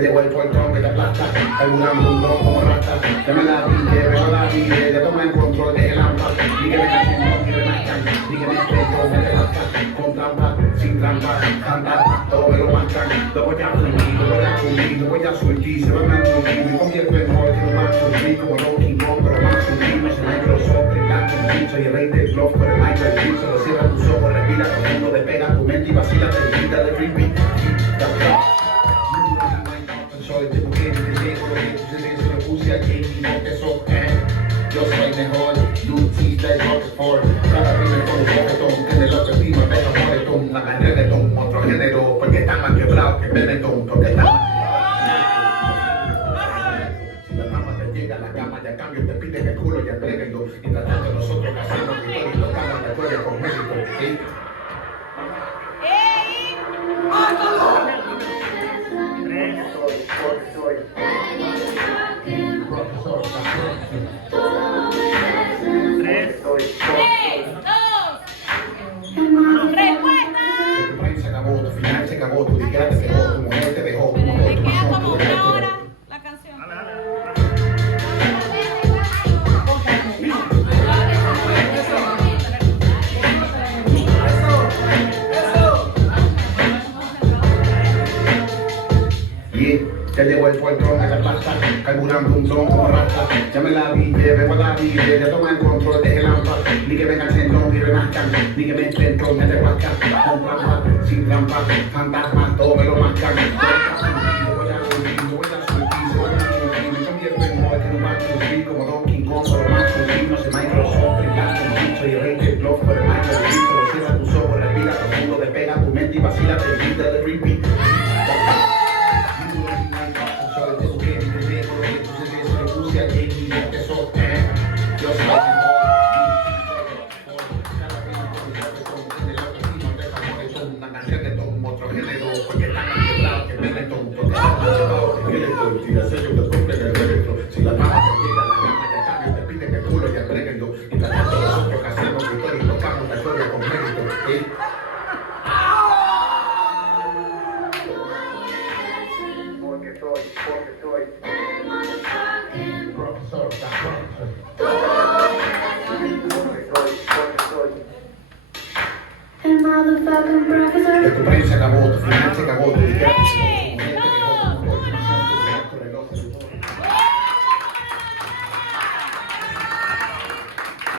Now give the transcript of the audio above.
llegó el portón que te aplasta, carburando un don como rata. Ya me la pille, veo la pille, ya toma el control de el hampa. Ni que me cachen, no, ni que me marcan, ni que me espejo, me levantan. Con trampa, sin trampa, canta, todo me lo marcan. Lo voy a punir, lo voy a punir, lo voy a surtir, se van a tunir. Me convierto en Hulk, que lo más surtir, como Donkey Kong, pero más surtir. No soy Microsoft, el gato, soy el rey del bluff, pero el Michael Chip. Solo cierra tus ojos, respira profundo, despega tu mente y vacila, te grita de freebie. Soy el tipo que te dejo, lo que sucede se lo puse aquí y no te soporte. Yo soy mejor, Lutis de Rockford. Cada primer con un reggaetón, tiene la autoestima, deja reggaetón, hagan reggaetón, otro género, porque están más quebrados que Benetton, porque están más. Si la fama te llega a la cama, ya cambio, te piden el culo y entréguenlo. Y tratando nosotros haciendo victoria y tocando la cuerda con mérito. ¿Sí? Se acabó, tu final se acabó, tu disquera te dejó, tu mujer te dejó, tu mujer te dejó, como una hora la canción. Ya llegó el portón a la plaza, carburando un don como rata. Ya me la vi, veo la vida, ya toma el control de el hampa. Ni que venga el centón, ni remascan, ni que me intento, me remascan. Con trampa, sin trampa, fantasmas, todo me lo mascan. Lo voy a subir, lo voy a subir, me convierto en Hulk, que no va a sufrir como Donkey Kong, pero más sufrir, no sé Microsoft, el gato, soy el rey del bluff, pero el Michael Chip. Solo cierra tus ojos, respira profundo, despega tu mente y vacila, te grita de repeat. Yo soy una canción de todo otro género, porque están quebrados que Benetton, porque están quebrados que Benetton. Si el sello te cumple el registro, si la fama te llega a la cama, ya cambio, te piden el culo y entréguenlo. Y tratando nosotros que hacemos victoria y tocamos la historia con mérito. Porque soy profesor, El motherfucking professor. tu premio se acabó, tu final se acabó, tu disquera.